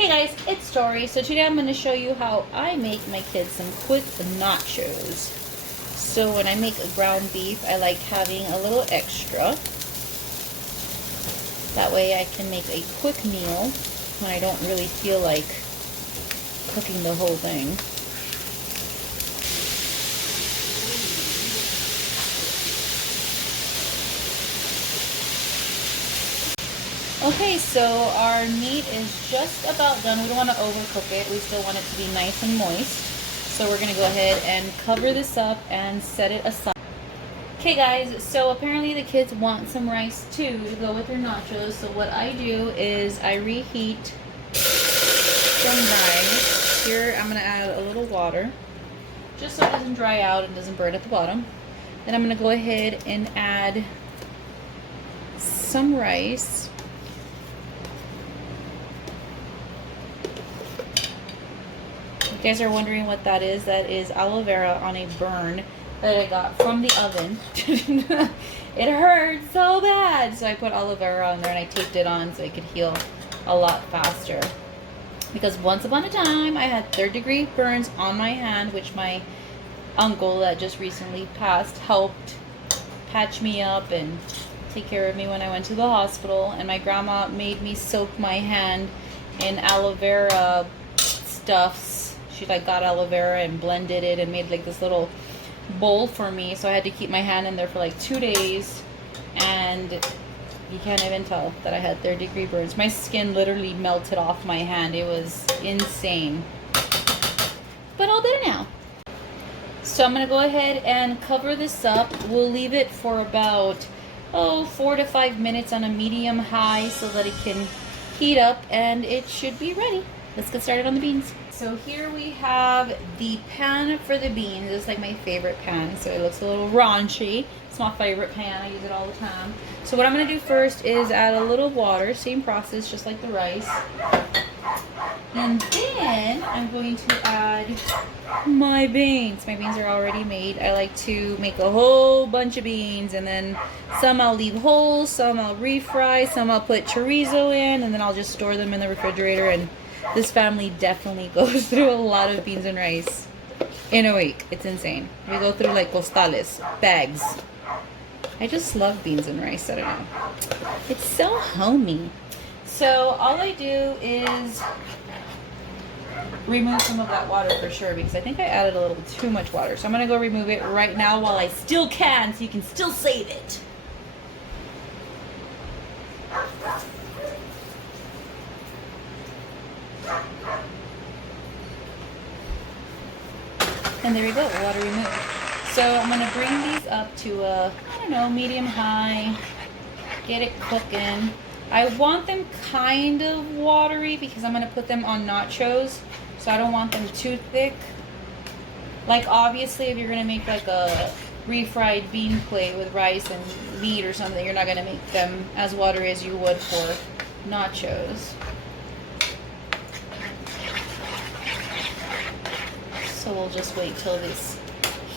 Hey guys, it's Tori. So today I'm going to show you how I make my kids some quick nachos. So when I make a ground beef, I like having a little extra. That way I can make a quick meal when I don't really feel like cooking the whole thing. Okay, so our meat is just about done. We don't want to overcook it. We still want it to be nice and moist. So we're going to go ahead and cover this up and set it aside. Okay guys, so apparently the kids want some rice too to go with their nachos. So what I do is I reheat some rice. Here I'm going to add a little water just so it doesn't dry out and doesn't burn at the bottom. Then I'm going to go ahead and add some rice. If you guys are wondering what that is aloe vera on a burn that I got from the oven. It hurt so bad, so I put aloe vera on there and I taped it on so it could heal a lot faster. Because once upon a time I had third-degree burns on my hand, which my uncle that just recently passed helped patch me up and take care of me when I went to the hospital. And my grandma made me soak my hand in aloe vera stuffs. She like got aloe vera and blended it and made like this little bowl for me, so I had to keep my hand in there for like 2 days, and you can't even tell that I had third-degree burns. My skin literally melted off my hand. It was insane, but all better now. So I'm gonna go ahead and cover this up. We'll leave it for about 4 to 5 minutes on a medium high so that it can heat up, and it should be ready. Let's get started on the beans. So here we have the pan for the beans. It's like my favorite pan, so it looks a little raunchy. It's my favorite pan. I use it all the time. So what I'm going to do first is add a little water. Same process, just like the rice. And then I'm going to add my beans. My beans are already made. I like to make a whole bunch of beans, and then some I'll leave whole, some I'll refry, some I'll put chorizo in, and then I'll just store them in the refrigerator. And this family definitely goes through a lot of beans and rice in a week. It's insane. We go through like costales, bags. I just love beans and rice. I don't know. It's so homey. So all I do is remove some of that water for sure, because I think I added a little too much water. So I'm going to go remove it right now while I still can, so you can still save it. And there we go, water removed. So I'm going to bring these up to a, I don't know, medium high, get it cooking. I want them kind of watery because I'm going to put them on nachos, so I don't want them too thick. Like obviously if you're going to make like a refried bean plate with rice and meat or something, you're not going to make them as watery as you would for nachos. So we'll just wait till this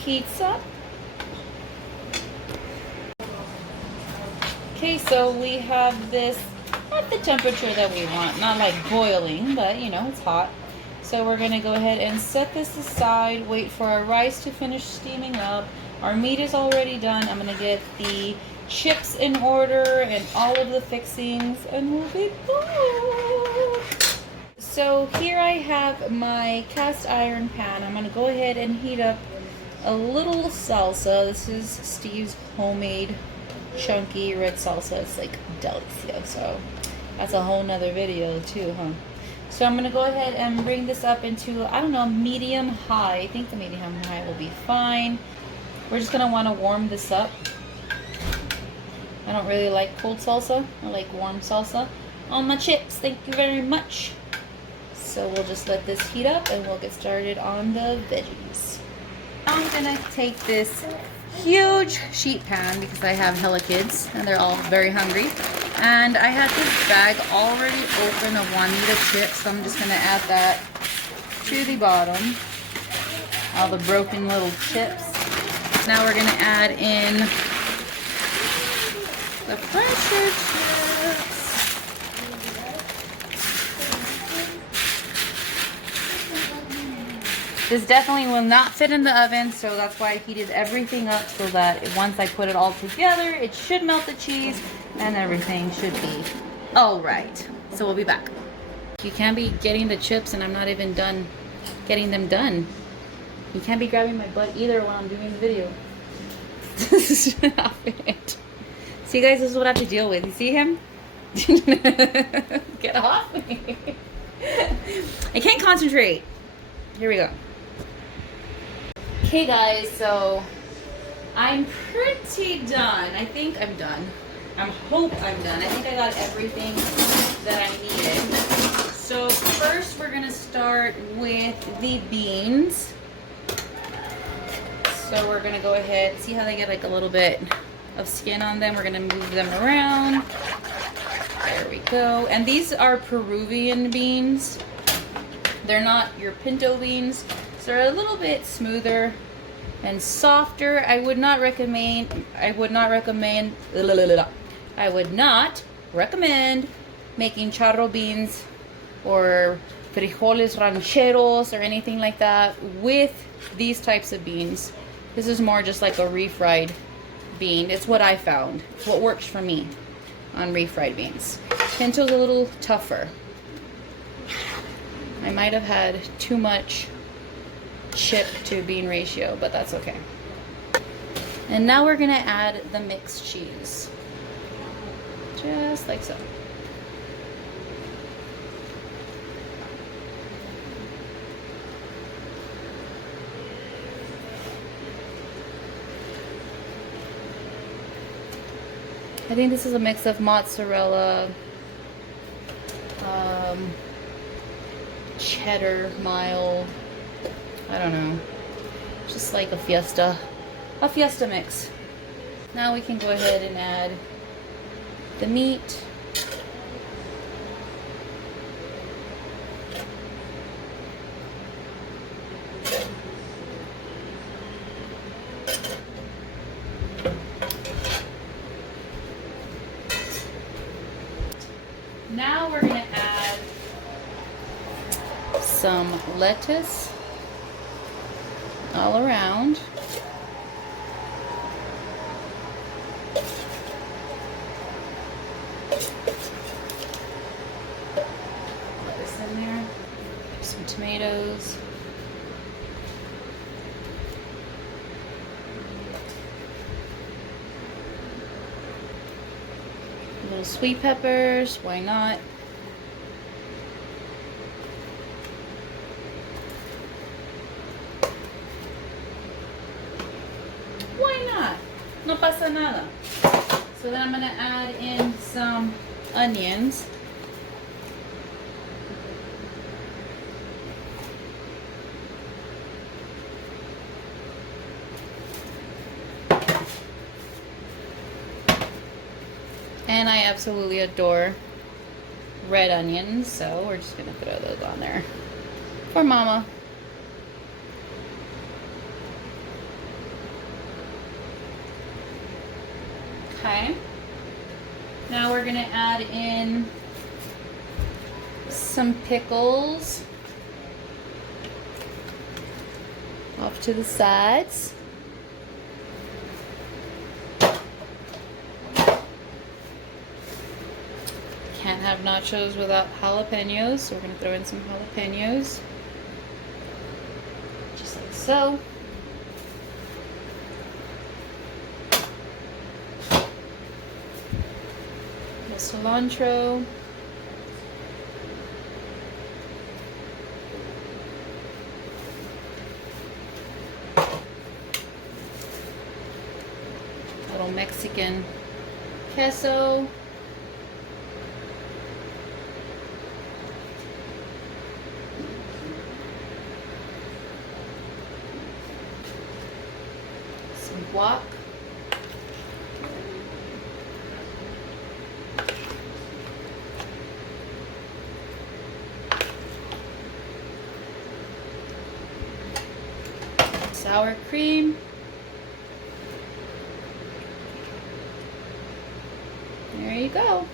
heats up. Okay, so we have this at the temperature that we want. Not like boiling, but you know, it's hot. So we're gonna go ahead and set this aside, wait for our rice to finish steaming up. Our meat is already done. I'm gonna get the chips in order and all of the fixings, and we'll be good. So here I have my cast iron pan. I'm going to go ahead and heat up a little salsa. This is Steve's homemade chunky red salsa. It's like delicioso. That's a whole nother video too, huh? So I'm going to go ahead and bring this up into, I don't know, medium high. I think the medium high will be fine. We're just going to want to warm this up. I don't really like cold salsa. I like warm salsa on my chips. Thank you very much. So we'll just let this heat up and we'll get started on the veggies. I'm gonna take this huge sheet pan because I have hella kids and they're all very hungry. And I had this bag already open of Juanita chips, so I'm just gonna add that to the bottom. All the broken little chips. Now we're gonna add in the pressure chips. This definitely will not fit in the oven, so that's why I heated everything up so that once I put it all together, it should melt the cheese and everything should be all right. So we'll be back. You can't be getting the chips and I'm not even done getting them done. You can't be grabbing my butt either while I'm doing the video. This is not it. See guys, this is what I have to deal with. You see him? Get off me. I can't concentrate. Here we go. Okay guys, so I'm pretty done. I think I'm done. I hope I'm done. I think I got everything that I needed. So first we're gonna start with the beans. So we're gonna go ahead, see how they get like a little bit of skin on them. We're gonna move them around. There we go. And these are Peruvian beans. They're not your pinto beans. So they're a little bit smoother and softer. I would not recommend making charro beans or frijoles rancheros or anything like that with these types of beans. This is more just like a refried bean. It's what I found. It's what works for me on refried beans. Pinto's a little tougher. I might have had too much chip to bean ratio, but that's okay. And now we're gonna add the mixed cheese. Just like so. I think this is a mix of mozzarella, cheddar, mild, I don't know, just like a fiesta mix. Now we can go ahead and add the meat. Now we're going to add some lettuce all around. Lettuce in there. Some tomatoes. Little sweet peppers, why not? Why not? No pasa nada. So then I'm gonna add in some onions. And I absolutely adore red onions, so we're just gonna throw those on there for mama. Okay. Now we're gonna add in some pickles off to the sides. Can't have nachos without jalapenos, so we're going to throw in some jalapenos. Just like so. The cilantro. Little Mexican queso. Guac. Sour cream. There you go.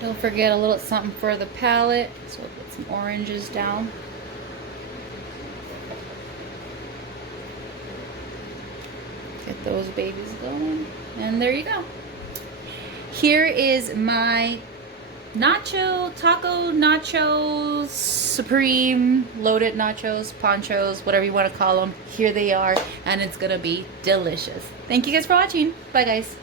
Don't forget a little something for the palate. So we'll put some oranges down. Get those babies going. And there you go. Here is my taco nachos, supreme, loaded nachos, panchos, whatever you want to call them. Here they are, and it's gonna be delicious. Thank you guys for watching. Bye guys.